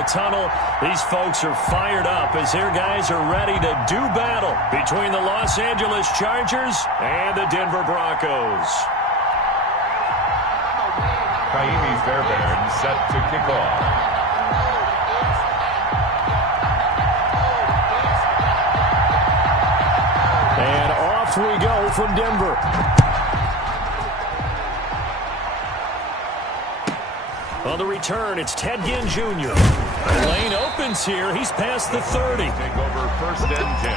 the tunnel. These folks are fired up as their guys are ready to do battle between the Los Angeles Chargers and the Denver Broncos. Kaimi Fairbairn set to kick off. And off we go from Denver. On the return, it's Ted Ginn Jr. Lane opens here. He's past the 30. Take over 1st and 10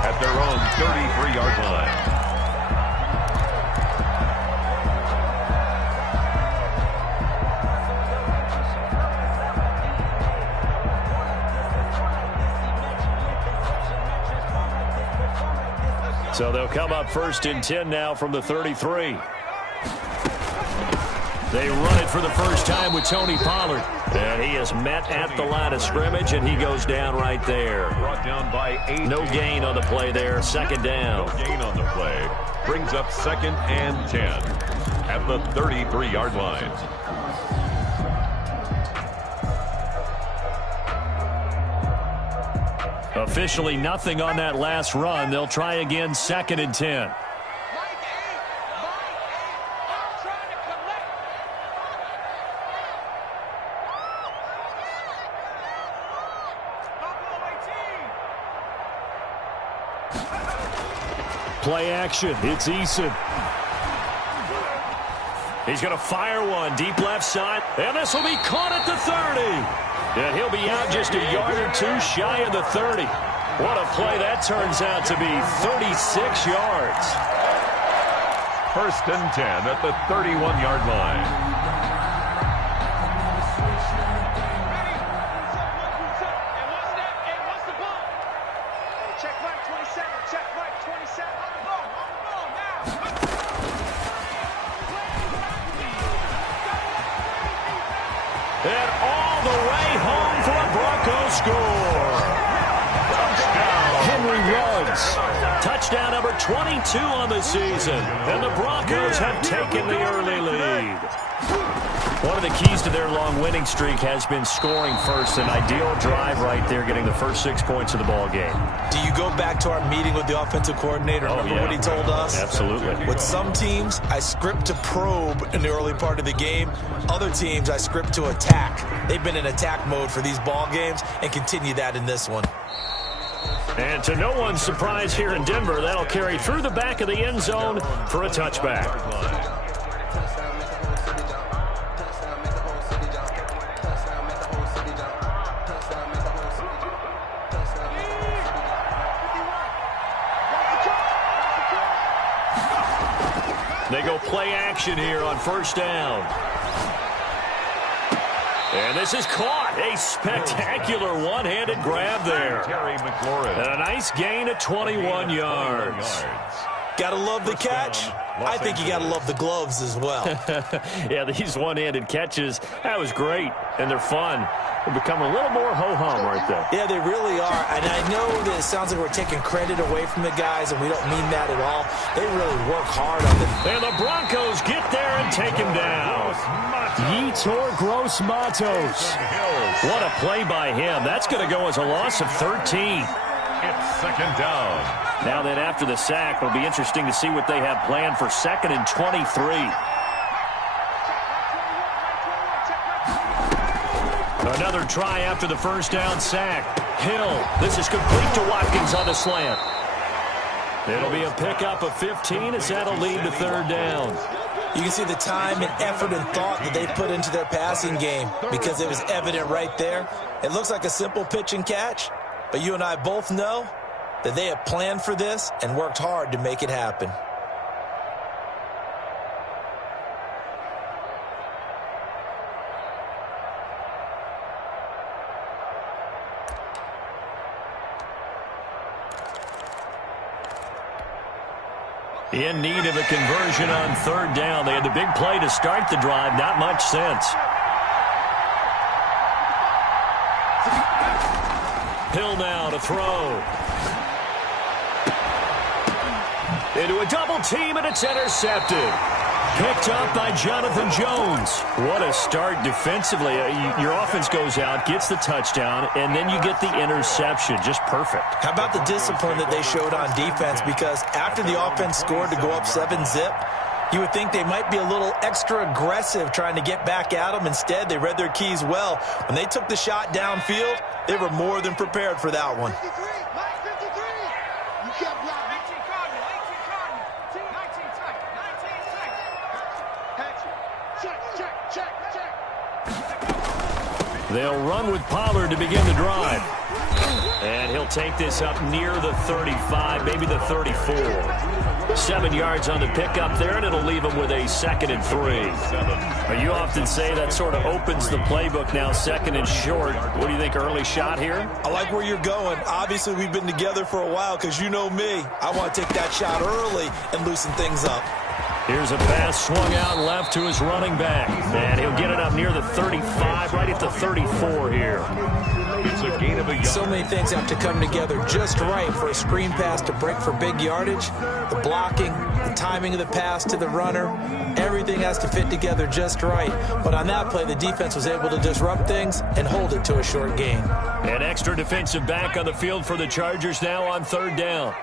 at their own 33-yard line. So they'll come up 1st and 10 now from the 33. They run it for the first time with Tony Pollard. And he is met at the line of scrimmage, and he goes down right there. Brought down by 8. No gain on the play there. 2nd down. No gain on the play. Brings up 2nd and 10 at the 33-yard line. Officially nothing on that last run. They'll try again 2nd and 10. Play action. It's Eason. He's going to fire one deep left side. And this will be caught at the 30. And he'll be out just a yard or two shy of the 30. What a play that turns out to be. 36 yards. 1st and 10 at the 31-yard line. And all the way home for a Broncos score. Henry Ruggs. Touchdown number 22 on the season. And the Broncos have taken the early lead. One of the keys to their long winning streak has been scoring first. An ideal drive right there, getting the first 6 points of the ball game. Do you go back to our meeting with the offensive coordinator? Remember what he told us? Absolutely. With some teams, I script to probe in the early part of the game. Other teams, I script to attack. They've been in attack mode for these ball games and continue that in this one. And to no one's surprise here in Denver, that'll carry through the back of the end zone for a touchback. They go play action here on 1st down. And this is caught. A spectacular one-handed grab there. And a nice gain of 21 yards. Gotta love the catch. I think you gotta love the gloves as well. Yeah, these one-handed catches, that was great. And they're fun. They become a little more ho-hum, aren't they? Yeah, they really are. And I know that it sounds like we're taking credit away from the guys, and we don't mean that at all. They really work hard on it. And the Broncos get there and take him down. Yetur Gross-Matos. What a play by him. That's going to go as a loss of 13. It's 2nd down. Now then, after the sack, it'll be interesting to see what they have planned for 2nd and 23. Another try after the 1st down sack. Hill. This is complete to Watkins on the slant. It'll be a pickup of 15 as that'll lead to 3rd down. You can see the time and effort and thought that they put into their passing game because it was evident right there. It looks like a simple pitch and catch, but you and I both know that they have planned for this and worked hard to make it happen. In need of a conversion on 3rd down. They had the big play to start the drive. Not much sense. Hill now to throw. Into a double team, and it's intercepted. Picked up by Jonathan Jones. What a start defensively. Your offense goes out, gets the touchdown, and then you get the interception. Just perfect. How about the discipline that they showed on defense? Because after the offense scored to go up 7-zip, you would think they might be a little extra aggressive trying to get back at them. Instead, they read their keys well. When they took the shot downfield, they were more than prepared for that one. They'll run with Pollard to begin the drive. And he'll take this up near the 35, maybe the 34. 7 yards on the pickup there, and it'll leave him with a 2nd and 3. You often say that sort of opens the playbook now, 2nd and short. What do you think, early shot here? I like where you're going. Obviously, we've been together for a while because you know me. I want to take that shot early and loosen things up. Here's a pass swung out left to his running back. And he'll get it up near the 35, right at the 34 here. It's a gain of a yard. So many things have to come together just right for a screen pass to break for big yardage. The blocking, the timing of the pass to the runner, everything has to fit together just right. But on that play, the defense was able to disrupt things and hold it to a short gain. An extra defensive back on the field for the Chargers now on 3rd down.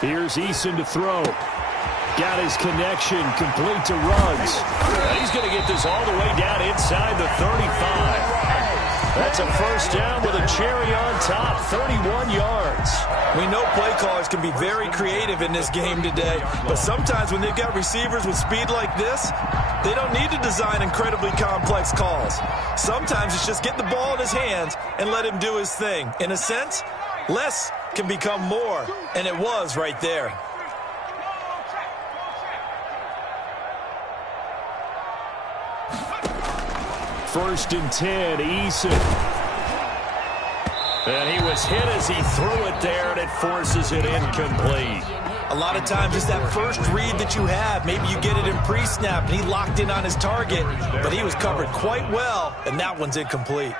Here's Eason to throw. Got his connection complete to Ruggs. He's going to get this all the way down inside the 35. That's a 1st down with a cherry on top, 31 yards. We know play callers can be very creative in this game today, but sometimes when they've got receivers with speed like this, they don't need to design incredibly complex calls. Sometimes it's just get the ball in his hands and let him do his thing. In a sense, less can become more, and it was right there. First and 10, Eason. And he was hit as he threw it there, and it forces it incomplete. A lot of times it's that first read that you have. Maybe you get it in pre-snap, and he locked in on his target, but he was covered quite well, and that one's incomplete.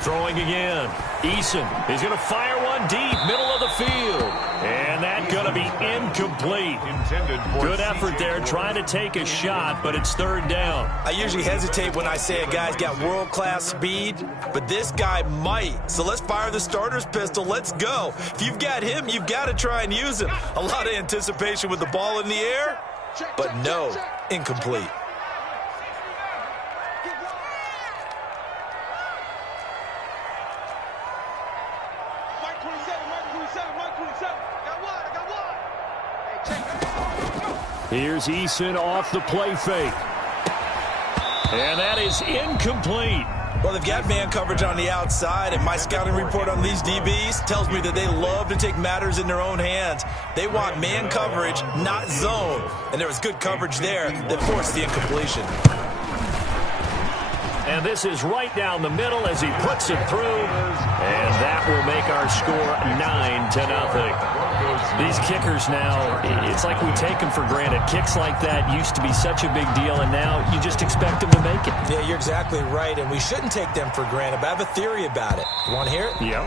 Throwing again. Eason is going to fire one deep, middle of the field. And that's going to be incomplete. Good effort there trying to take a shot, but it's 3rd down. I usually hesitate when I say a guy's got world-class speed, but this guy might. So let's fire the starter's pistol. Let's go. If you've got him, you've got to try and use him. A lot of anticipation with the ball in the air, but no, incomplete. Here's Eason off the play fake. And that is incomplete. Well, they've got man coverage on the outside, and my scouting report on these DBs tells me that they love to take matters in their own hands. They want man coverage, not zone. And there was good coverage there that forced the incompletion. And this is right down the middle as he puts it through. And that will make our score 9-0. These kickers now, it's like we take them for granted. Kicks like that used to be such a big deal, and now you just expect them to make it. Yeah, you're exactly right, and we shouldn't take them for granted. But I have a theory about it. You want to hear it? Yeah.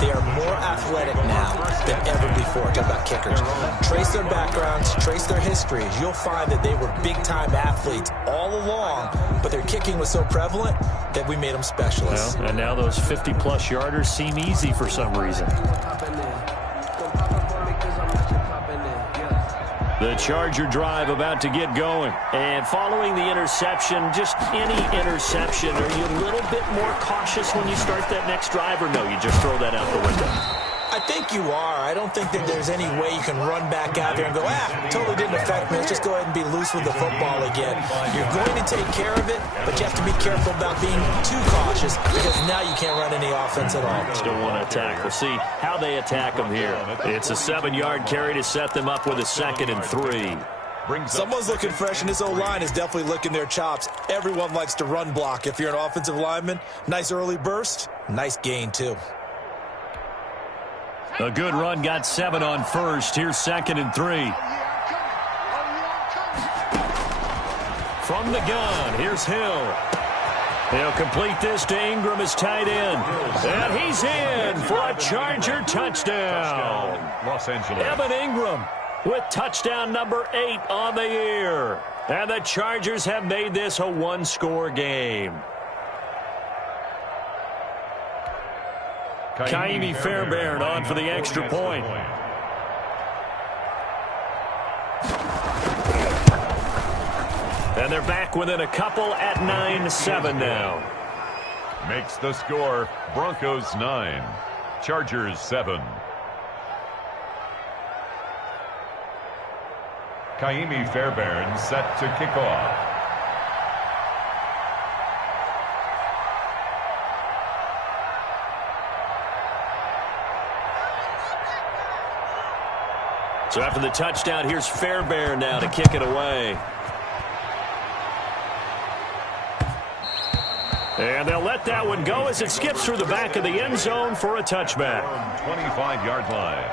They are more athletic now than ever before. Talk about kickers. Trace their backgrounds, trace their histories. You'll find that they were big-time athletes all along, but their kicking was so prevalent that we made them specialists. Well, and now those 50-plus yarders seem easy for some reason. The Charger drive about to get going. And following the interception, just any interception, are you a little bit more cautious when you start that next drive, or no, you just throw that out the window? I think you are. I don't think that there's any way you can run back out there and go, totally didn't affect me. Let's just go ahead and be loose with the football again. You're going to take care of it, but you have to be careful about being too cautious because now you can't run any offense at all. Still want to attack. We'll see how they attack them here. It's a 7-yard carry to set them up with a 2nd and 3. Someone's looking fresh, and this O-line is definitely licking their chops. Everyone likes to run block. If you're an offensive lineman, nice early burst, nice gain too. A good run got 7 on first. Here's 2nd and 3. From the gun, here's Hill. He'll complete this to Ingram as tight end. And he's in for a Charger touchdown. Los Angeles. Evan Ingram with touchdown number 8 on the year. And the Chargers have made this a one-score game. Kaimi Fairbairn on for the extra point. And they're back within a couple at 9-7 now. Makes the score Broncos 9, Chargers 7. Kaimi Fairbairn set to kick off. So after the touchdown, here's Fairbairn now to kick it away. And they'll let that one go as it skips through the back of the end zone for a touchback. 25-yard line.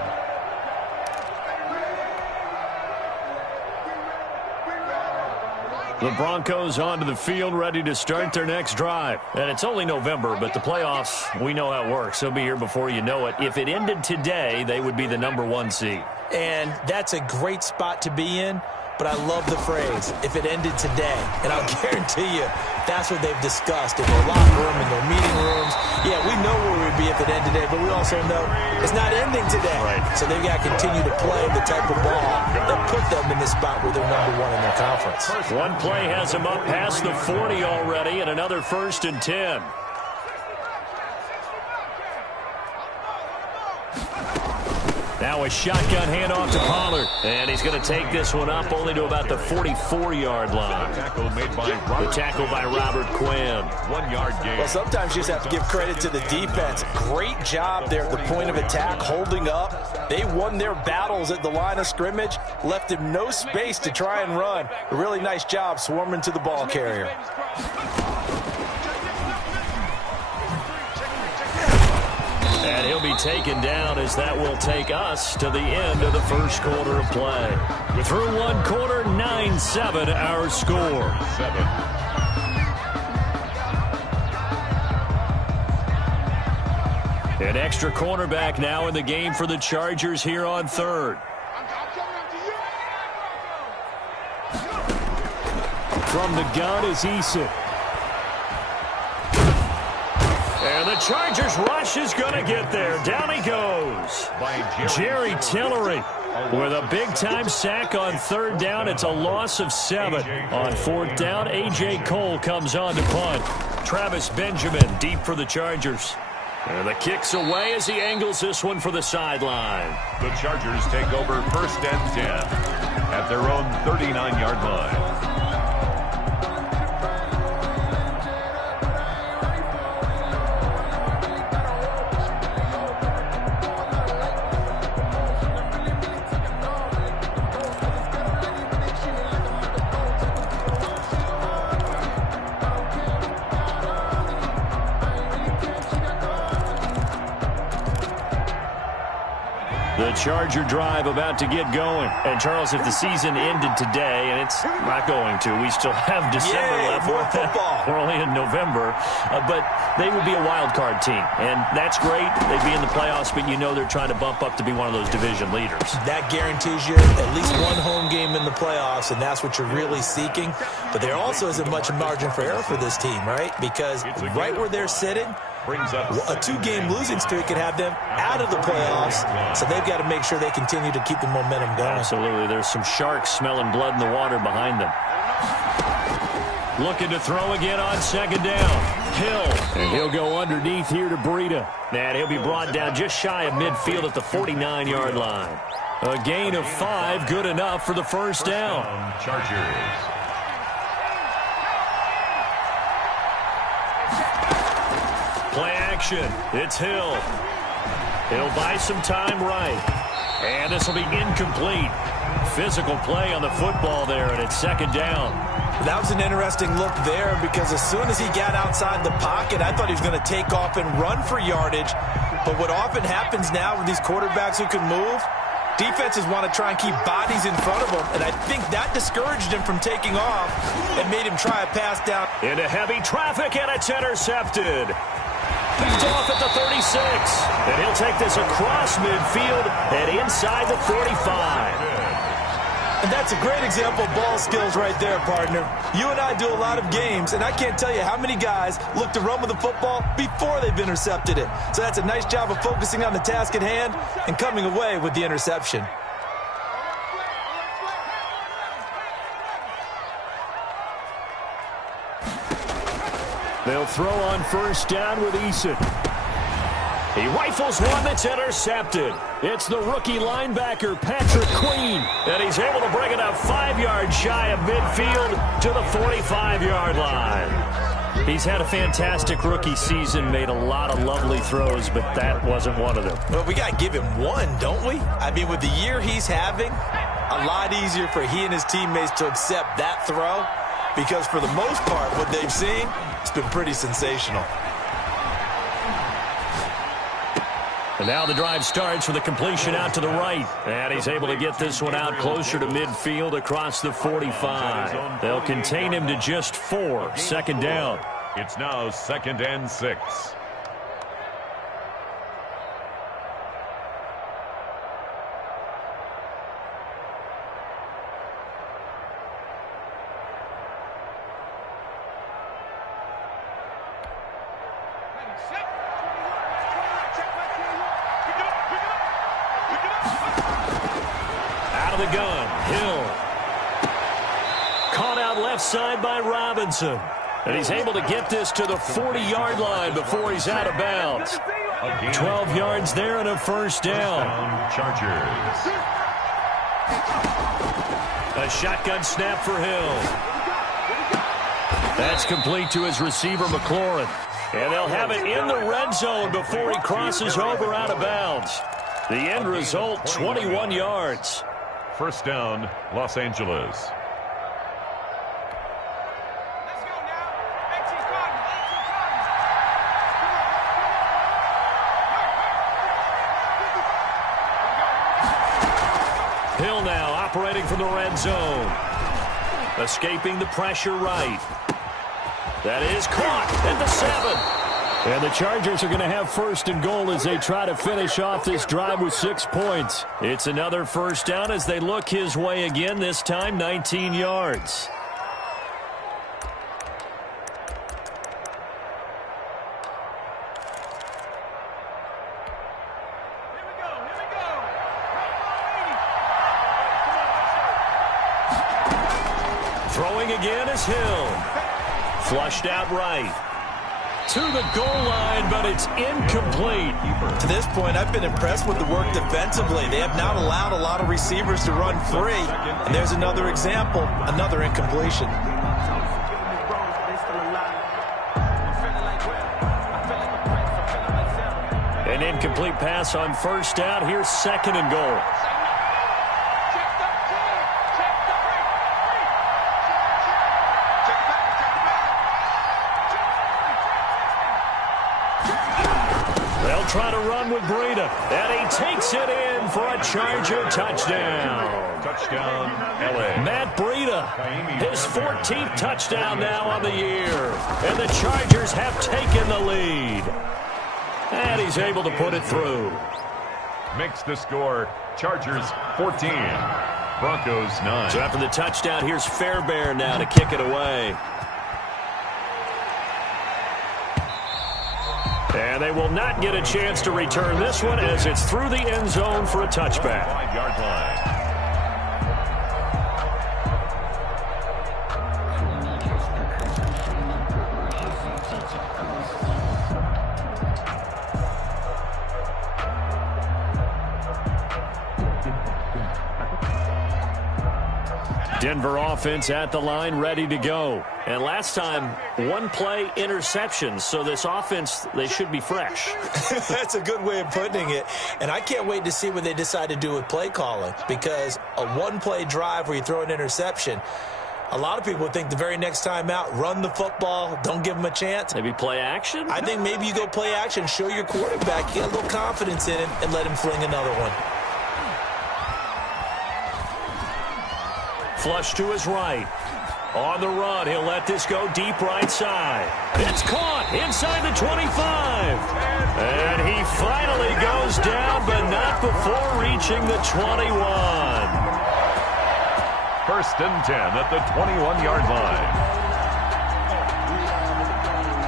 The Broncos onto the field, ready to start their next drive. And it's only November, but the playoffs, we know how it works. They'll be here before you know it. If it ended today, they would be the #1 seed. And that's a great spot to be in, but I love the phrase, if it ended today. And I'll guarantee you, that's what they've discussed in their locker room, in their meeting rooms. Yeah, we know where we'd be if it ended today, but we also know it's not ending today. Right. So they've got to continue to play the type of ball that put them in the spot where they're #1 in their conference. One play has them up past the 40 already, and another 1st and 10. Now a shotgun handoff to Pollard. And he's going to take this one up only to about the 44-yard line. The tackle by Robert Quinn. 1-yard gain. Well, sometimes you just have to give credit to the defense. Great job there at the point of attack, holding up. They won their battles at the line of scrimmage, left him no space to try and run. A really nice job swarming to the ball carrier. And he'll be taken down as that will take us to the end of the first quarter of play. We're through one quarter, 9-7 our score. 7. An extra cornerback now in the game for the Chargers here on 3rd. From the gun is Eason. And the Chargers rush is going to get there. Down he goes. Jerry Tillery with a big-time sack on 3rd down. It's a loss of 7. On 4th down, A.J. Cole comes on to punt. Travis Benjamin deep for the Chargers. And the kick's away as he angles this one for the sideline. The Chargers take over 1st and 10 at their own 39-yard line. The Charger drive about to get going. And, Charles, if the season ended today, and it's not going to, we still have December left. More football. We're only in November. But they would be a wild card team. And that's great. They'd be in the playoffs, but you know they're trying to bump up to be one of those division leaders. That guarantees you at least one home game in the playoffs, and that's what you're really seeking. But there also isn't much margin for error for this team, right? Because right where they're sitting, a 2-game losing streak could have them out of the playoffs, so they've got to make sure they continue to keep the momentum going. Absolutely. There's some sharks smelling blood in the water behind them. Looking to throw again on 2nd down. Hill. And he'll go underneath here to Breida. And he'll be brought down just shy of midfield at the 49-yard line. A gain of 5, good enough for the 1st down. Chargers. Play action. It's Hill. He'll buy some time right. And this will be incomplete. Physical play on the football there, and it's second down. That was an interesting look there because as soon as he got outside the pocket, I thought he was going to take off and run for yardage. But what often happens now with these quarterbacks who can move, defenses want to try and keep bodies in front of them, and I think that discouraged him from taking off and made him try a pass down. Into heavy traffic, and it's intercepted. Picked off at the 36, and he'll take this across midfield and inside the 45. And that's a great example of ball skills right there, partner. You and I do a lot of games, and I can't tell you how many guys look to run with the football before they've intercepted it. So that's a nice job of focusing on the task at hand and coming away with the interception. They'll throw on first down with Eason. He rifles one that's intercepted. It's the rookie linebacker, Patrick Queen, and he's able to bring it up 5 yards shy of midfield to the 45-yard line. He's had a fantastic rookie season, made a lot of lovely throws, but that wasn't one of them. Well, we got to give him one, don't we? I mean, with the year he's having, a lot easier for he and his teammates to accept that throw because for the most part, what they've seen, it's been pretty sensational. And now the drive starts with a completion out to the right. And he's able to get this one out closer to midfield across the 45. They'll contain him to just 4. Second down. It's now 2nd and 6. The gun, Hill. Caught out left side by Robinson. And he's able to get this to the 40-yard line before he's out of bounds. 12 yards there and a first down. Chargers. A shotgun snap for Hill. That's complete to his receiver, McLaurin. And they'll have it in the red zone before he crosses over out of bounds. The end result, 21 yards. First down, Los Angeles. Hill now operating from the red zone. Escaping the pressure right. That is caught at the 7. And the Chargers are going to have first and goal as they try to finish off this drive with 6 points. It's another first down as they look his way again, this time 19 yards. Throwing again is Hill. Flushed out right. To the goal line, but it's incomplete. To this point, I've been impressed with the work defensively. They have not allowed a lot of receivers to run free. And there's another example, another incompletion. An incomplete pass on first down. Here's second and goal. Try to run with Breida, and he takes it in for a Charger touchdown. Touchdown, LA. Matt Breida, his 14th touchdown now on the year, and the Chargers have taken the lead. And he's able to put it through. Makes the score, Chargers 14, Broncos 9. So after the touchdown, here's Fairbairn now to kick it away. And they will not get a chance to return this one as it's through the end zone for a touchback. 5-yard line. Denver offense at the line, ready to go. And last time, one play interception. So this offense, they should be fresh. That's a good way of putting it. And I can't wait to see what they decide to do with play calling, because a one-play drive where you throw an interception, a lot of people think the very next time out, run the football, don't give them a chance. Maybe play action? I think maybe you go play action, show your quarterback, get a little confidence in him, and let him fling another one. Flush to his right. On the run, he'll let this go deep right side. It's caught inside the 25. And he finally goes down, but not before reaching the 21. First and 10 at the 21-yard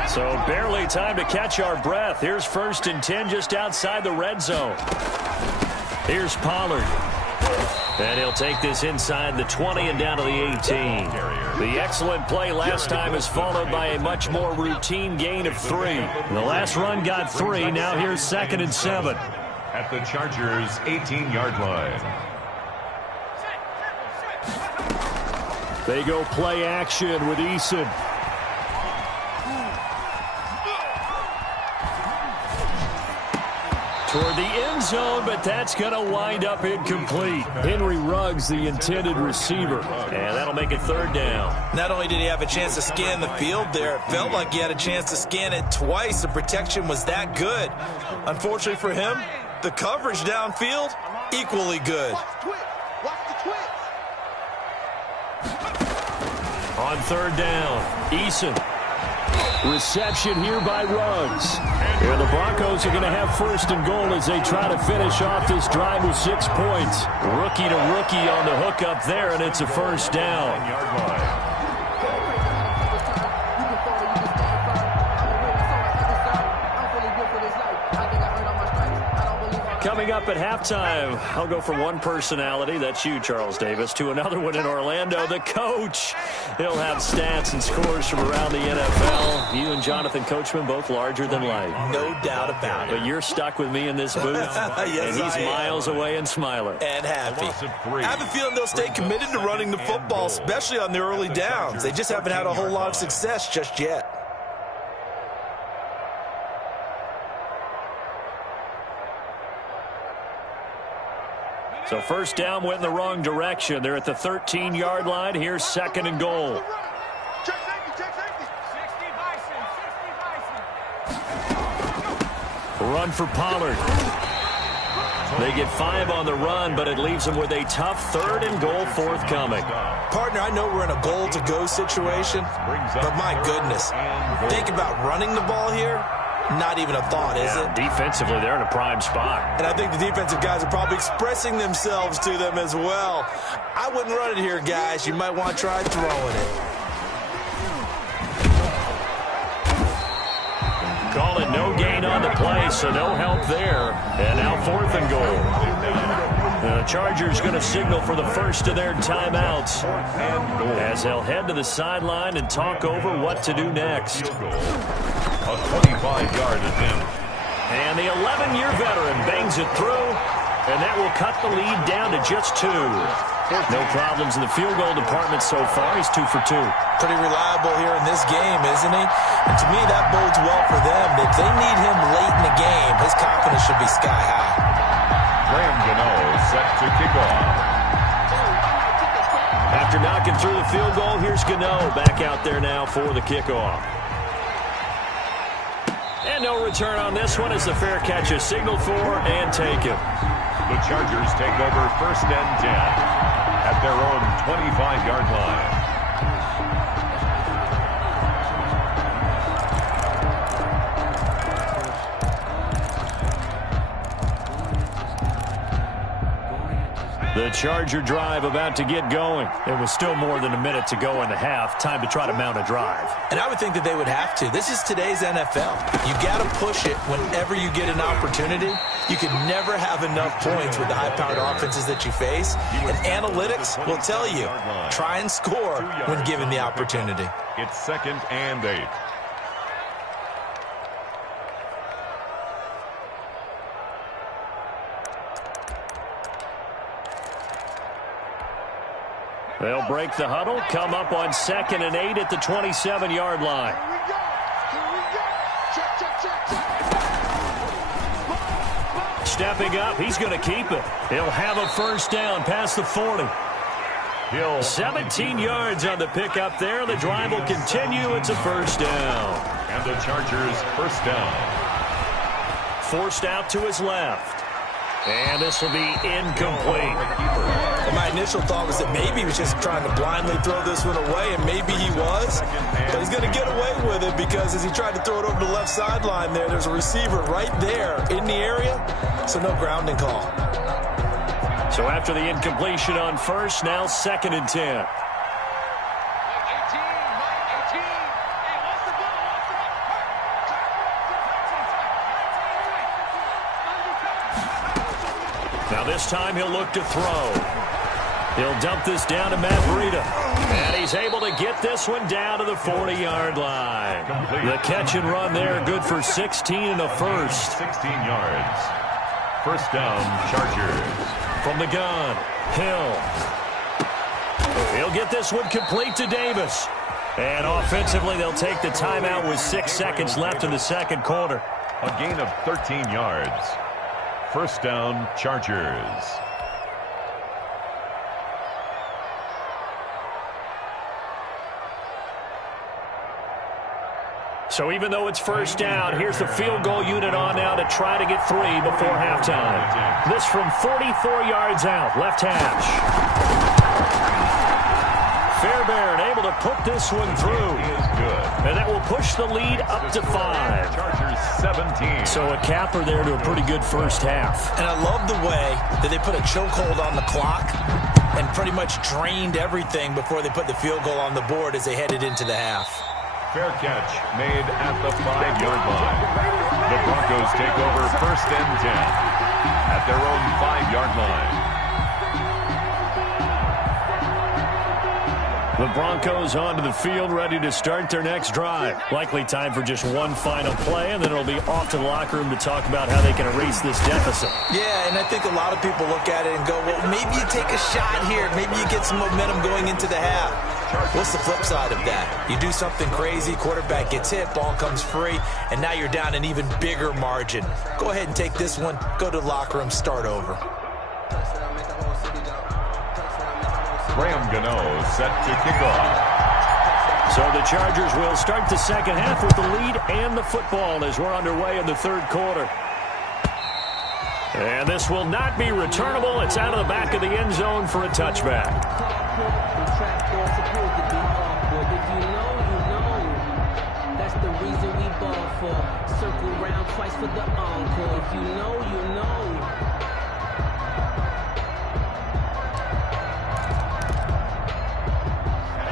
line. So barely time to catch our breath. Here's first and 10 just outside the red zone. Here's Pollard. And he'll take this inside the 20 and down to the 18. The excellent play last time is followed by a much more routine gain of 3. The last run got 3. Now here's second and 7. At the Chargers' 18-yard line. They go play action with Eason. Toward the end zone, but that's going to wind up incomplete. Henry Ruggs, the intended receiver. And that'll make it third down. Not only did he have a chance to scan the field there, it felt like he had a chance to scan it twice. The protection was that good. Unfortunately for him, the coverage downfield, equally good. On third down, Eason. Reception here by Ruggs. And the Broncos are going to have first and goal as they try to finish off this drive with 6 points. Rookie to rookie on the hook up there, and it's a first down. Coming up at halftime, I'll go from one personality, that's you, Charles Davis, to another one in Orlando, the coach. He'll have stats and scores from around the NFL. You and Jonathan Coachman, both larger than life. No doubt about it. But you're stuck with me in this booth, yes, and he's miles away and smiling. And happy. I have a feeling they'll stay committed to running the football, especially on the early downs. They just haven't had a whole lot of success just yet. So first down went in the wrong direction. They're at the 13-yard line. Here's second and goal. Run for Pollard. They get 5 on the run, but it leaves them with a tough third and goal forthcoming. Partner, I know we're in a goal-to-go situation, but my goodness, think about running the ball here. Not even a thought, is it? Defensively, they're in a prime spot. And I think the defensive guys are probably expressing themselves to them as well. I wouldn't run it here, guys. You might want to try throwing it. Call it no gain on the play, so no help there. And now fourth and goal. The Chargers going to signal for the first of their timeouts as they'll head to the sideline and talk over what to do next. A 25-yard attempt. And the 11-year veteran bangs it through, and that will cut the lead down to just 2. No problems in the field goal department so far. He's 2 for 2. Pretty reliable here in this game, isn't he? And to me, that bodes well for them. If they need him late in the game, his confidence should be sky high. Graham Gano set to kick off. After knocking through the field goal, here's Gano back out there now for the kickoff. And no return on this one as the fair catch is signaled for and taken. The Chargers take over first and 10 at their own 25-yard line. The Charger drive about to get going. There was still more than a minute to go in the half. Time to try to mount a drive. And I would think that they would have to. This is today's NFL. You got to push it whenever you get an opportunity. You can never have enough points with the high-powered offenses that you face. And analytics will tell you, try and score when given the opportunity. It's second and 8. They'll break the huddle, come up on 2nd and 8 at the 27-yard line. Stepping up, he's going to keep it. He'll have a first down past the 40. 17 yards on the pickup there. The drive will continue. It's a first down. And the Chargers first down. Forced out to his left. And this will be incomplete. Well, my initial thought was that maybe he was just trying to blindly throw this one away, and maybe he was. But he's going to get away with it because as he tried to throw it over the left sideline there's a receiver right there in the area, so no grounding call. So after the incompletion on first, now 2nd and 10. Now this time he'll look to throw. He'll dump this down to Matt Breida. And he's able to get this one down to the 40-yard line. The catch and run there, good for 16 and a first. 16 yards. First down, Chargers. From the gun, Hill. He'll get this one complete to Davis. And offensively, they'll take the timeout with 6 seconds left in the second quarter. A gain of 13 yards. First down, Chargers. So even though it's first down, here's the field goal unit on now to try to get 3 before halftime. This from 44 yards out, left hash. Fairbairn able to put this one through. And that will push the lead up to 5. Chargers 17. So a capper there to a pretty good first half. And I love the way that they put a chokehold on the clock and pretty much drained everything before they put the field goal on the board as they headed into the half. Fair catch made at the 5-yard line. The Broncos take over 1st and 10 at their own 5-yard line. The Broncos onto the field, ready to start their next drive. Likely time for just one final play, and then it'll be off to the locker room to talk about how they can erase this deficit. Yeah, and I think a lot of people look at it and go, well, maybe you take a shot here. Maybe you get some momentum going into the half. What's the flip side of that? You do something crazy, quarterback gets hit, ball comes free, and now you're down an even bigger margin. Go ahead and take this one, go to the locker room, start over. Graham Gano set to kick off. So the Chargers will start the second half with the lead and the football as we're underway in the third quarter. And this will not be returnable. It's out of the back of the end zone for a touchback. That's the reason we ball for. Circle round twice for the encore. If you know, you know.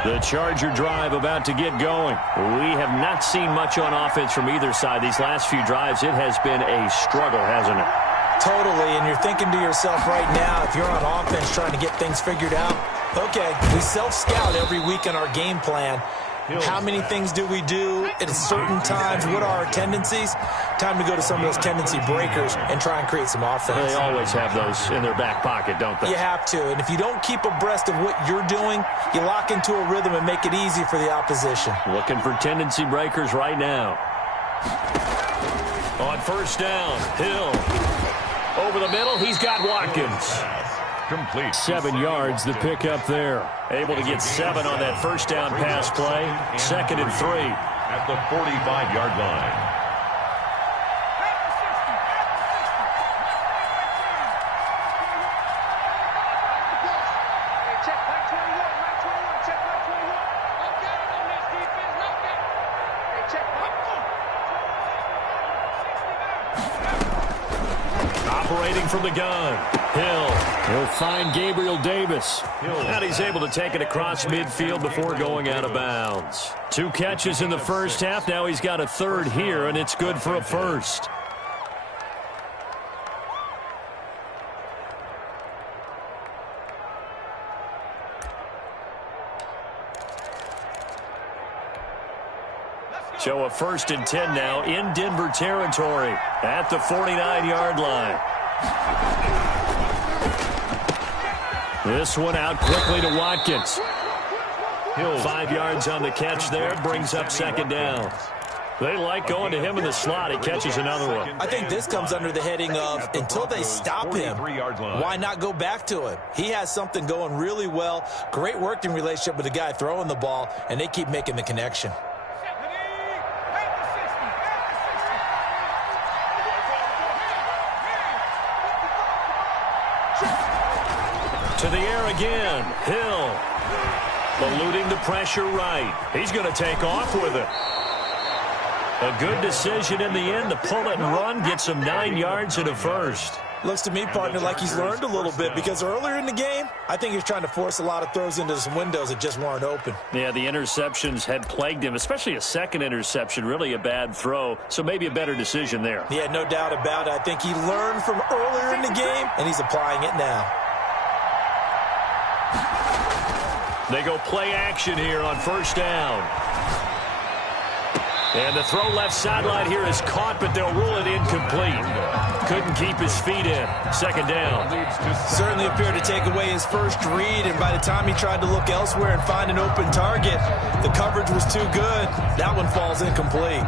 The Charger drive about to get going. We have not seen much on offense from either side. These last few drives, it has been a struggle, hasn't it? Totally, and you're thinking to yourself right now, if you're on offense trying to get things figured out, okay, we self-scout every week in our game plan. How many things do we do at certain times? What are our tendencies? Time to go to some of those tendency breakers and try and create some offense. They always have those in their back pocket, don't they? You have to, and if you don't keep abreast of what you're doing, you lock into a rhythm and make it easy for the opposition. Looking for tendency breakers right now. On first down, Hill. Over the middle, he's got Watkins. Complete. 7 yards, the pickup there. Able to get 7 on that first down pass play. 2nd and 3. At the 45-yard line. Operating from the gun. He'll find Gabriel Davis. And he's able to take it across midfield before going out of bounds. 2 catches in the first half. Now he's got a third here, and it's good for a first. So a 1st and 10 now in Denver territory at the 49-yard line. This one out quickly to Watkins. Hill 5 yards on the catch there, brings up second down. They like going to him in the slot. He catches another one. I think this comes under the heading of until they stop him, why not go back to him? He has something going really well. Great working relationship with the guy throwing the ball, and they keep making the connection. To the air again. Hill eluding the pressure right. He's going to take off with it. A good decision in the end to pull it and run, get some 9 yards and a first. Looks to me, partner, like he's learned a little bit because earlier in the game, I think he was trying to force a lot of throws into some windows that just weren't open. Yeah, the interceptions had plagued him, especially a second interception, really a bad throw, so maybe a better decision there. Yeah, no doubt about it. I think he learned from earlier in the game, and he's applying it now. They go play action here on first down. And the throw left sideline here is caught, but they'll rule it incomplete. Couldn't keep his feet in. Second down. Certainly appeared to take away his first read, and by the time he tried to look elsewhere and find an open target, the coverage was too good. That one falls incomplete.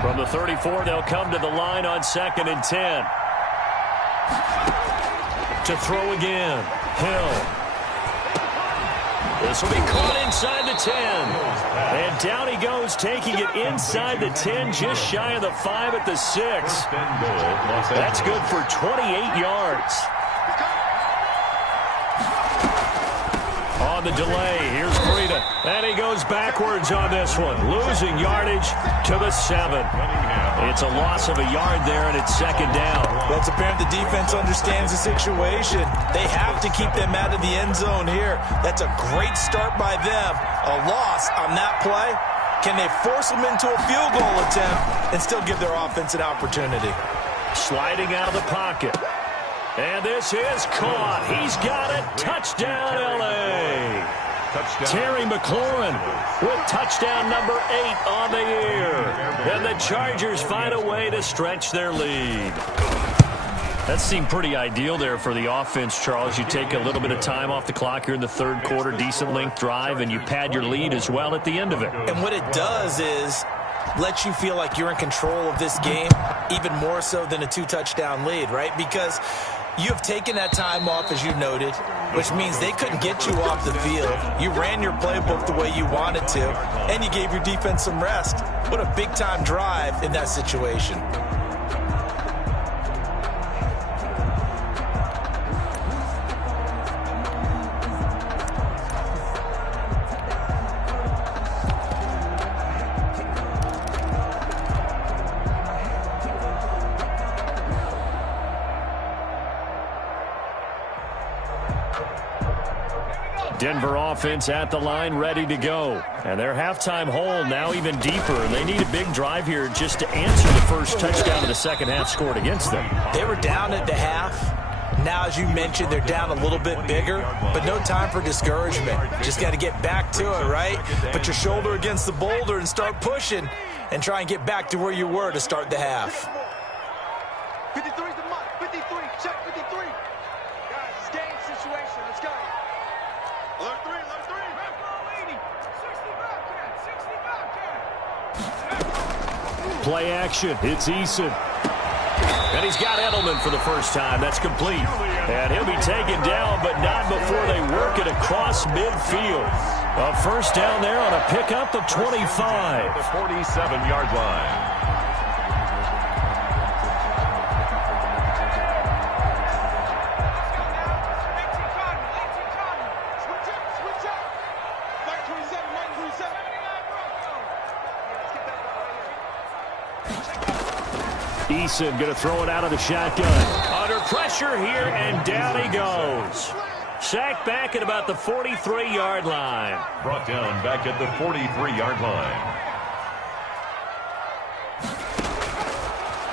From the 34, they'll come to the line on 2nd and 10. To throw again. Hill. This will be caught inside the 10. And down he goes, taking it inside the 10, just shy of the 5 at the 6. That's good for 28 yards. On the delay, here's Breida. And he goes backwards on this one, losing yardage to the 7. It's a loss of a yard there, and it's second down. Well, it's apparent the defense understands the situation. They have to keep them out of the end zone here. That's a great start by them. A loss on that play. Can they force them into a field goal attempt and still give their offense an opportunity? Sliding out of the pocket. And this is caught. He's got it. Touchdown, L.A. Terry McLaurin with touchdown number 8 on the year. And the Chargers find a way to stretch their lead. That seemed pretty ideal there for the offense, Charles. You take a little bit of time off the clock here in the third quarter, decent length drive, and you pad your lead as well at the end of it. And what it does is lets you feel like you're in control of this game, even more so than a 2-touchdown lead, right? Because you have taken that time off, as you noted, which means they couldn't get you off the field. You ran your playbook the way you wanted to, and you gave your defense some rest. What a big-time drive in that situation. Denver offense at the line, ready to go. And their halftime hole now even deeper. And they need a big drive here just to answer the first touchdown of the second half scored against them. They were down at the half. Now, as you mentioned, they're down a little bit bigger, but no time for discouragement. Just got to get back to it, right? Put your shoulder against the boulder and start pushing and try and get back to where you were to start the half. 53's the mark. 53. Check 53. Guys, it's game situation. Let's go. Alert 3. Alert 3. Red ball 80. 60 Bobcat. 60 Bobcat. Play action. It's Eason. And he's got Edelman for the first time. That's complete. And he'll be taken down, but not before they work it across midfield. A first down there on a pickup of 25. The 47-yard line. Eason going to throw it out of the shotgun. Under pressure here, and down he goes. Sacked back at about the 43-yard line. Brought down back at the 43-yard line.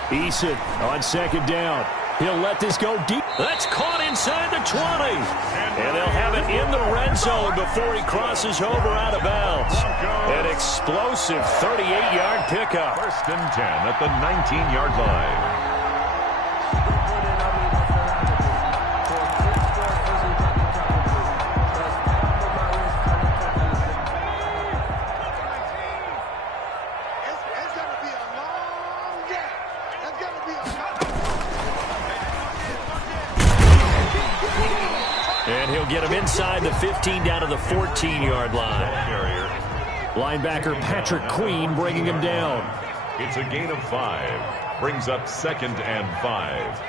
Eason on second down. He'll let this go deep. That's caught inside the 20. And they'll have it in the red zone before he crosses over out of bounds. An explosive 38-yard pickup. First and 10 at the 19-yard line. And he'll get him inside the 15 down to the 14-yard line. Linebacker Patrick Queen bringing him down. It's a gain of 5. Brings up 2nd and 5.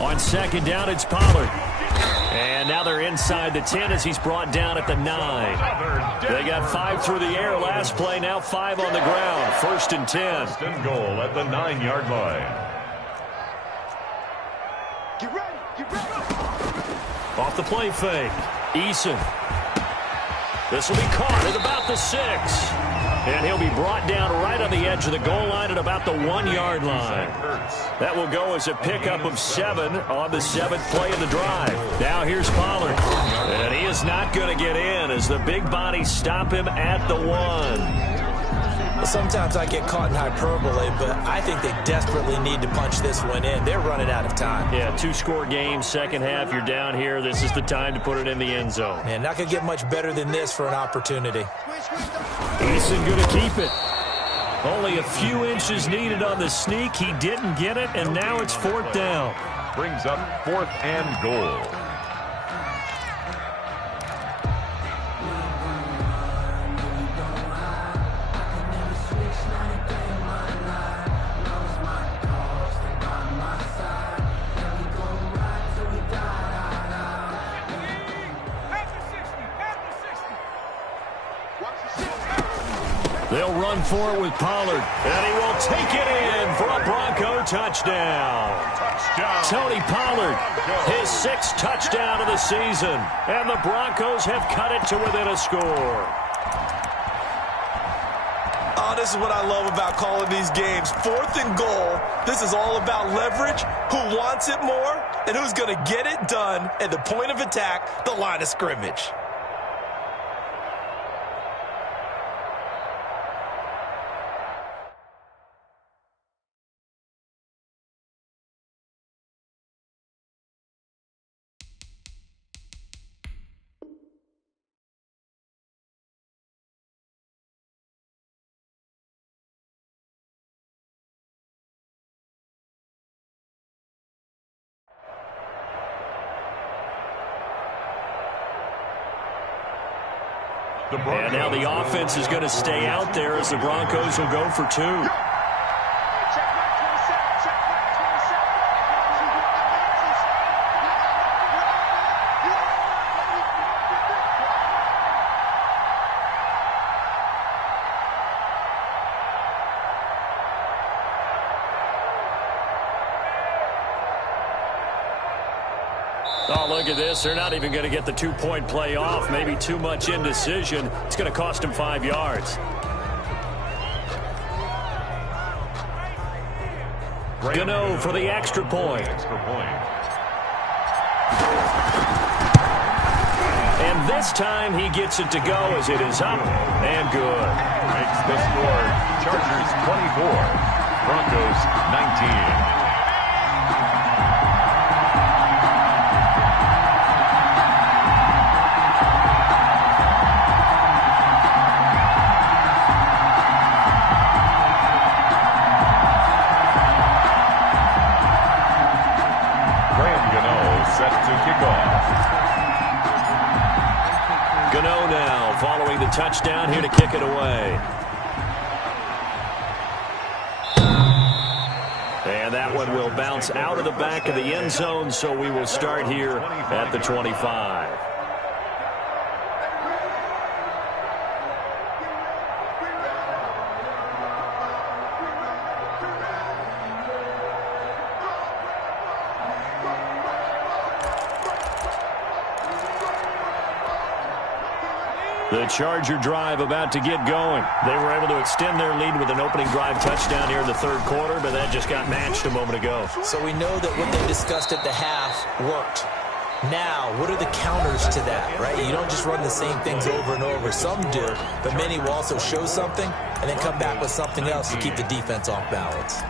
On 2nd down, it's Pollard. And now they're inside the 10 as he's brought down at the 9. They got 5 through the air last play, now 5 on the ground. 1st and 10. First and goal at the 9-yard line. Get ready, get ready. Off the play fake. Eason. This will be caught at about the 6. And he'll be brought down right on the edge of the goal line at about the 1-yard line. That will go as a pickup of 7 on the 7th play of the drive. Now here's Pollard. And he is not going to get in as the big bodies stop him at the 1. Sometimes I get caught in hyperbole, but I think they desperately need to punch this one in. They're running out of time. Yeah, 2-score game, second half, you're down here. This is the time to put it in the end zone. And not going to get much better than this for an opportunity. Eason going to keep it. Only a few inches needed on the sneak. He didn't get it, and now it's 4th down. Brings up 4th and goal. They'll run for it with Pollard, and he will take it in for a Bronco touchdown. Tony Pollard, his 6th touchdown of the season, and the Broncos have cut it to within a score. Oh, this is what I love about calling these games. 4th and goal. This is all about leverage, who wants it more, and who's going to get it done at the point of attack, the line of scrimmage. And now the offense is going to stay out there as the Broncos will go for 2. Oh, look at this. They're not even going to get the 2-point play off. Maybe too much indecision. It's going to cost them 5 yards. Gano for the extra point. And this time he gets it to go as it is up and good. Makes the score. Chargers 24, Broncos 19. Set to kick off. Gano now following the touchdown here to kick it away. And that one will bounce out of the back of the end zone, so we will start here at the 25. The Charger drive about to get going. They were able to extend their lead with an opening drive touchdown here in the third quarter, but that just got matched a moment ago. So we know that what they discussed at the half worked. Now, what are the counters to that, right? You don't just run the same things over and over. Some do, but many will also show something and then come back with something else to keep the defense off balance.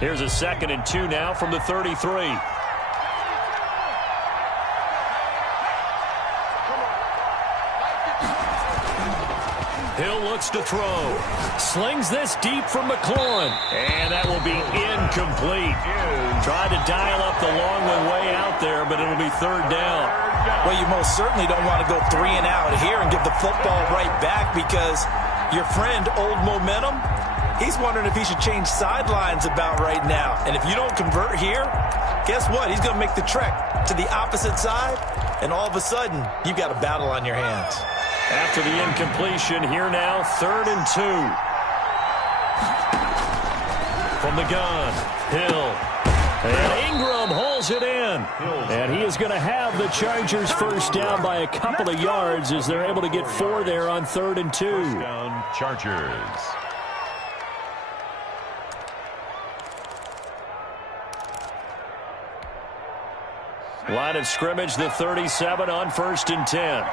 Here's a 2nd and 2 now from the 33. Hill looks to throw. Slings this deep from McLaurin. And that will be incomplete. Tried to dial up the long one way out there, but it'll be third down. Well, you most certainly don't want to go 3 and out here and give the football right back because your friend, Old Momentum, he's wondering if he should change sidelines about right now. And if you don't convert here, guess what? He's going to make the trek to the opposite side, and all of a sudden, you've got a battle on your hands. After the incompletion, here now, 3rd and 2. From the gun, Hill. And Ingram holds it in. And he is going to have the Chargers first down by a couple of yards as they're able to get 4 there on 3rd and 2. First down, Chargers. Line of scrimmage, the 37 on 1st and 10.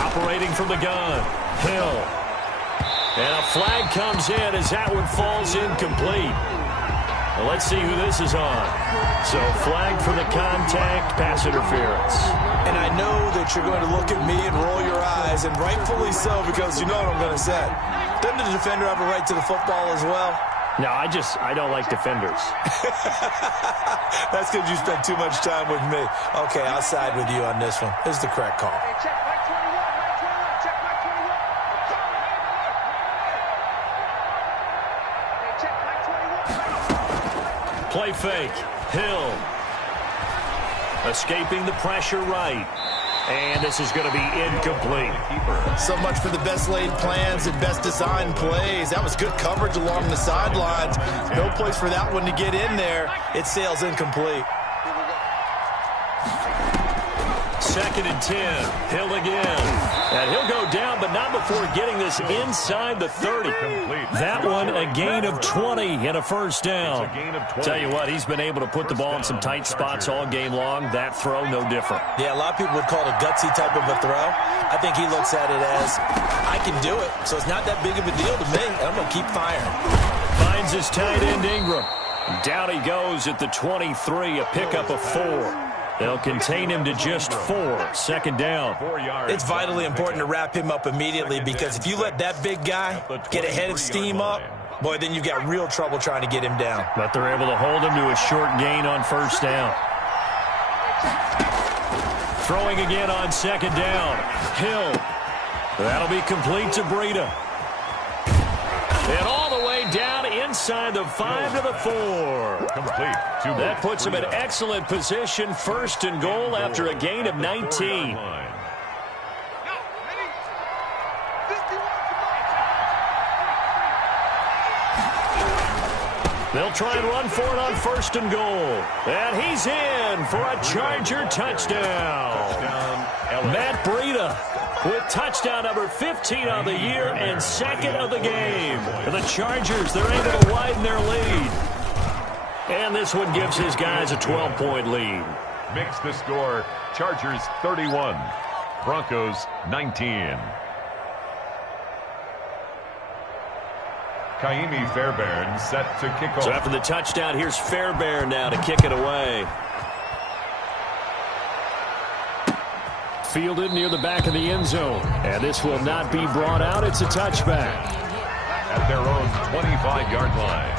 Operating from the gun, Hill. And a flag comes in as that one falls incomplete. Well, let's see who this is on. So flag for the contact, pass interference. And I know that you're going to look at me and roll your eyes, and rightfully so, because you know what I'm going to say. Doesn't the defender have a right to the football as well? No, I don't like defenders. That's because you spent too much time with me. Okay, I'll side with you on this one. This is the correct call. Hey, check back 21, right 21, check back 21. Hey, check back 21. Play fake, Hill. Escaping the pressure right. And this is going to be incomplete. So much for the best laid plans and best designed plays. That was good coverage along the sidelines. No place for that one to get in there. It sails incomplete. 2nd and 10. Hill again. And he'll go down, but not before getting this inside the 30. That one a gain of 20 and a first down. Tell you what, he's been able to put the ball in some tight spots all game long. That throw, no different. Yeah, a lot of people would call it a gutsy type of a throw. I think he looks at it as, I can do it, so it's not that big of a deal to me, and I'm going to keep firing. Finds his tight end, Ingram. Down he goes at the 23, a pickup of 4. They'll contain him to just 4. 2nd down. It's vitally important to wrap him up immediately because if you let that big guy get a head of steam up, boy, then you've got real trouble trying to get him down. But they're able to hold him to a short gain on 1st down. Throwing again on 2nd down. Hill. That'll be complete to Breida. And all the way down inside the 5 to the 4. Complete. That puts him in excellent position, 1st and goal after a gain of 19. They'll try and run for it on 1st and goal. And he's in for a Charger touchdown. Matt Breida with touchdown number 15 on the year and 2nd of the game. The Chargers, they're able to widen their lead. And this one gives his guys a 12-point lead. Makes the score Chargers 31, Broncos 19. Kaimi Fairbairn set to kick off. So after the touchdown, here's Fairbairn now to kick it away. Fielded near the back of the end zone. And this will not be brought out. It's a touchback. At their own 25-yard line.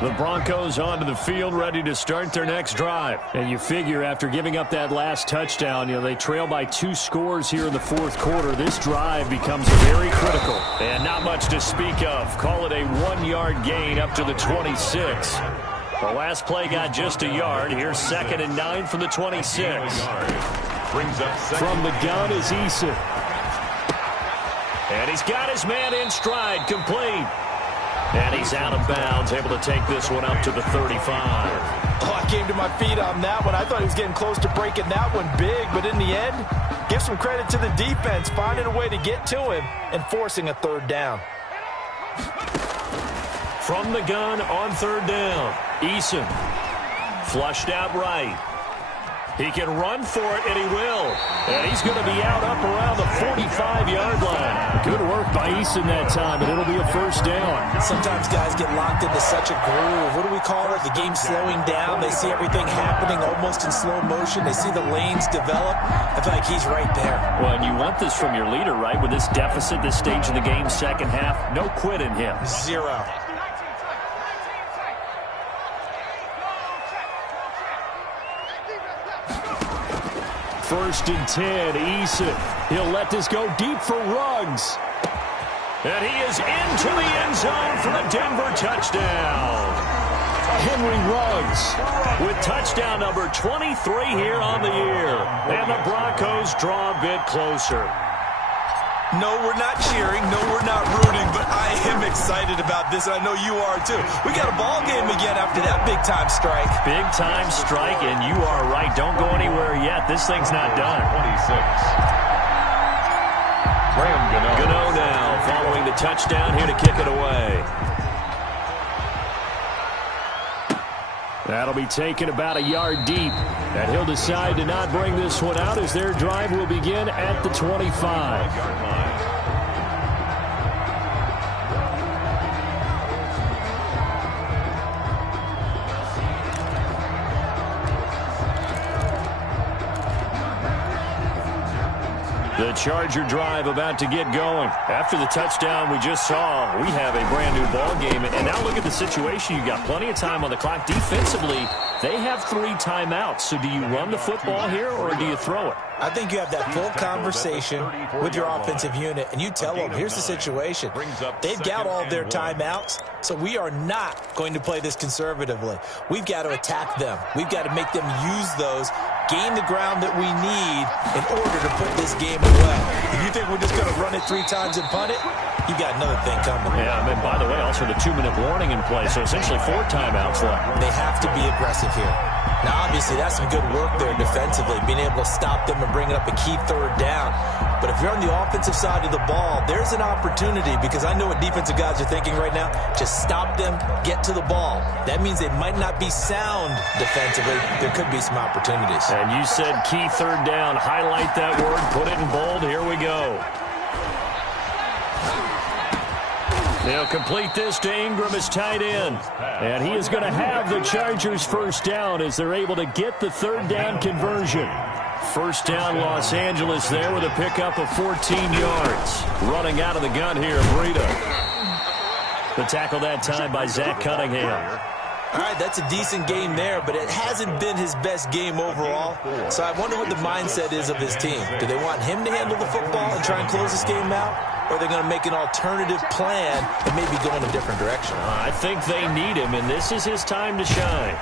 The Broncos onto the field, ready to start their next drive. And you figure after giving up that last touchdown, they trail by 2 scores here in the fourth quarter. This drive becomes very critical. And not much to speak of. Call it a 1-yard gain up to the 26. The last play got just a yard. Here's 2nd and 9 from the 26. Brings up from the gun is Eason. And he's got his man in stride, complete. And he's out of bounds, able to take this one up to the 35. Oh, I came to my feet on that one. I thought he was getting close to breaking that one big, but in the end, give some credit to the defense, finding a way to get to him and forcing a 3rd down. From the gun on 3rd down, Eason flushed out right. He can run for it, and he will. And he's going to be out up around the 45-yard line. Good work by Eason that time, but it'll be a 1st down. Sometimes guys get locked into such a groove. What do we call it? The game slowing down. They see everything happening almost in slow motion. They see the lanes develop. I feel like he's right there. Well, and you want this from your leader, right? With this deficit, this stage of the game, second half, no quit in him. 0. 1st and 10, Eason. He'll let this go deep for Ruggs. And he is into the end zone for the Denver touchdown. Henry Ruggs with touchdown number 23 here on the year. And the Broncos draw a bit closer. No, we're not cheering. No, we're not rooting, but I am excited about this, and I know you are too. We got a ball game again after that big-time strike. Big-time strike, and you are right. Don't go anywhere yet. This thing's not done. 26. Graham Gano now following the touchdown here to kick it away. That'll be taken about a yard deep. And he'll decide to not bring this one out as their drive will begin at the 25. The Charger drive about to get going. After the touchdown we just saw, we have a brand new ball game. And now look at the situation. You've got plenty of time on the clock. Defensively, they have 3 timeouts. So do you run the football here or do you throw it? I think you have that full conversation with your offensive unit, and you tell them, here's the situation. They've got all their timeouts, so we are not going to play this conservatively. We've got to attack them. We've got to make them use those, gain the ground that we need in order to put this game away. If you think we're just going to run it 3 times and punt it, you got another thing coming. Yeah, I mean, by the way, also the 2-minute warning in play, so essentially 4 timeouts left. They have to be aggressive here. Now, obviously, that's some good work there defensively, being able to stop them and bring it up a key 3rd down. But if you're on the offensive side of the ball, there's an opportunity, because I know what defensive guys are thinking right now. Just stop them, get to the ball. That means they might not be sound defensively. There could be some opportunities. And you said key 3rd down. Highlight that word, put it in bold. Here we go. They'll complete this to Ingram as tight end. And he is going to have the Chargers' 1st down as they're able to get the 3rd down conversion. 1st down Los Angeles there with a pickup of 14 yards. Running out of the gun here, Breida. The tackle that time by Zach Cunningham. All right, that's a decent game there, but it hasn't been his best game overall. So I wonder what the mindset is of his team. Do they want him to handle the football and try and close this game out? Or are they going to make an alternative plan and maybe go in a different direction? I think they need him, and this is his time to shine.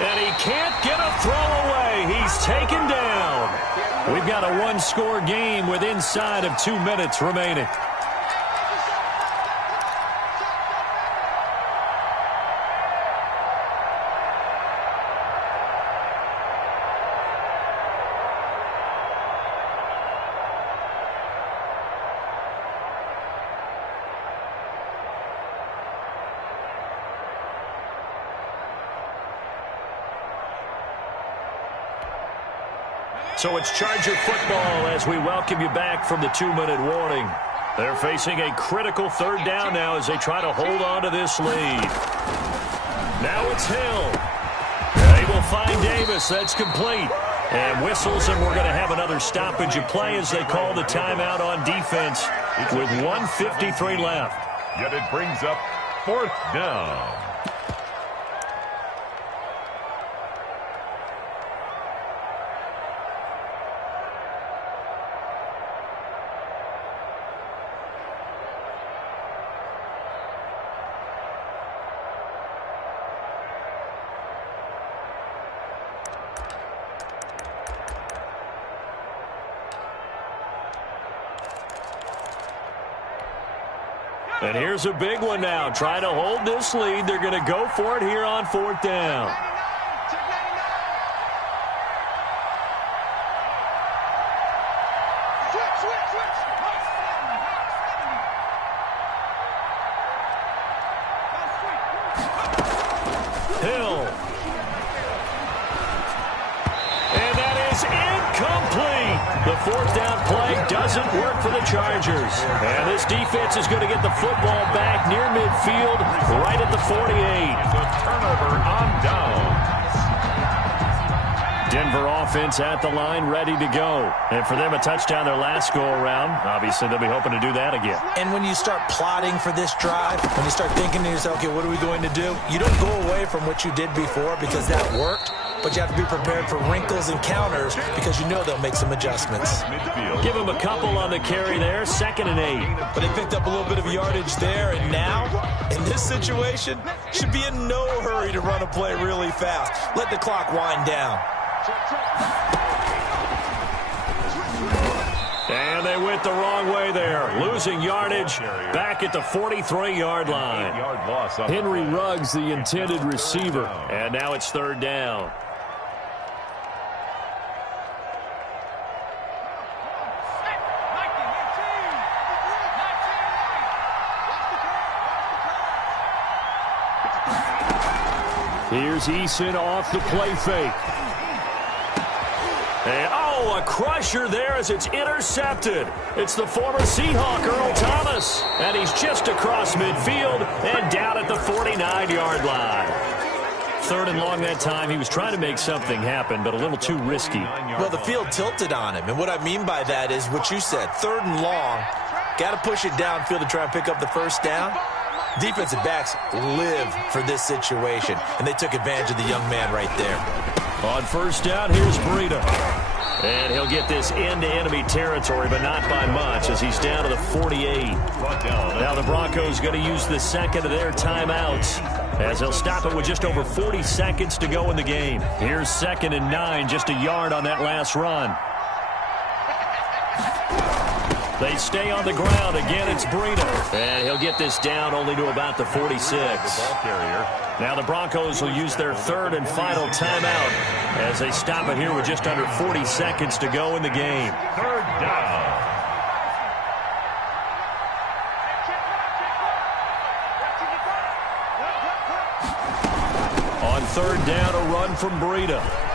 And he can't get a throw away. He's taken down. We've got a 1-score game with inside of 2 minutes remaining. So it's Charger football as we welcome you back from the 2-minute warning. They're facing a critical 3rd down now as they try to hold on to this lead. Now it's Hill. They will find Davis. That's complete. And whistles, and we're going to have another stoppage of play as they call the timeout on defense with 1:53 left. Yet it brings up 4th down. And here's a big one now. Trying to hold this lead. They're going to go for it here on 4th down. Hill. And that is incomplete. The 4th down play doesn't work for the Chargers. And this defense is going to get the football back near midfield, right at the 48. The turnover on down. Denver offense at the line, ready to go. And for them, a touchdown their last go-around. Obviously, they'll be hoping to do that again. And when you start plotting for this drive, when you start thinking to yourself, okay, what are we going to do? You don't go away from what you did before because that worked, but you have to be prepared for wrinkles and counters because you know they'll make some adjustments. Give them a couple on the carry there, 2nd and 8. But they picked up a little bit of yardage there, and now, in this situation, should be in no hurry to run a play really fast. Let the clock wind down. And they went the wrong way there. Losing yardage back at the 43-yard line. Henry Ruggs, the intended receiver. And now it's 3rd down. Here's Eason off the play fake. And, oh, a crusher there as it's intercepted. It's the former Seahawk, Earl Thomas. And he's just across midfield and down at the 49-yard line. 3rd and long that time. He was trying to make something happen, but a little too risky. Well, the field tilted on him. And what I mean by that is what you said. 3rd and long. Got to push it downfield to try and pick up the 1st down. Defensive backs live for this situation. And they took advantage of the young man right there. On 1st down, here's Breida. And he'll get this into enemy territory, but not by much as he's down to the 48. Now the Broncos going to use the 2nd of their timeouts as they'll stop it with just over 40 seconds to go in the game. Here's 2nd and 9, just a yard on that last run. They stay on the ground. Again, it's Breida. And he'll get this down only to about the 46. Now the Broncos will use their 3rd and final timeout as they stop it here with just under 40 seconds to go in the game. 3rd down. On 3rd down, a run from Breida.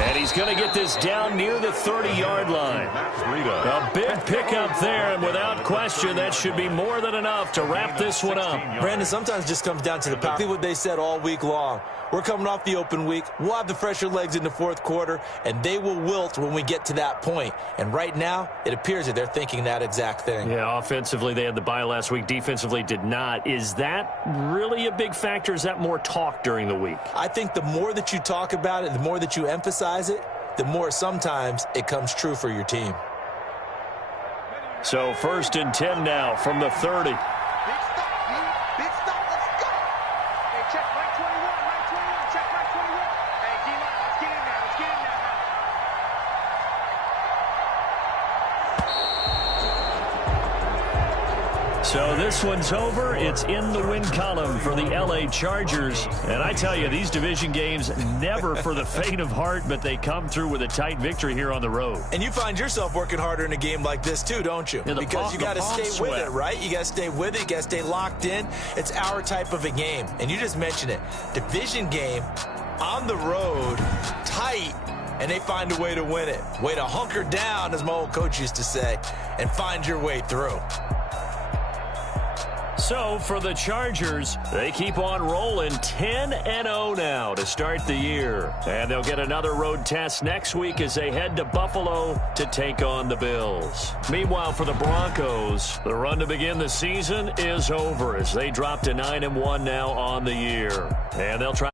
And he's going to get this down near the 30-yard line. A big pickup there, and without question, that should be more than enough to wrap this one up. Brandon, sometimes it just comes down to the power. See what they said all week long. We're coming off the open week. We'll have the fresher legs in the 4th quarter, and they will wilt when we get to that point. And right now, it appears that they're thinking that exact thing. Yeah, offensively, they had the bye last week. Defensively, did not. Is that really a big factor? Is that more talk during the week? I think the more that you talk about it, the more that you emphasize it, the more sometimes it comes true for your team. So 1st and 10 now from the 30. Big stop, let's go. Hey, check right 21, check right 21. Hey, D-line, let's get in there, So this one's over. It's in the win column for the LA Chargers. And I tell you, these division games never for the faint of heart, but they come through with a tight victory here on the road. And you find yourself working harder in a game like this too, don't you? Yeah, because you got to stay with it, right? You got to stay with it. You got to stay locked in. It's our type of a game. And you just mentioned it. Division game on the road, tight, and they find a way to win it. Way to hunker down, as my old coach used to say, and find your way through. So for the Chargers, they keep on rolling 10-0 now to start the year. And they'll get another road test next week as they head to Buffalo to take on the Bills. Meanwhile, for the Broncos, the run to begin the season is over as they drop to 9-1 now on the year. And they'll try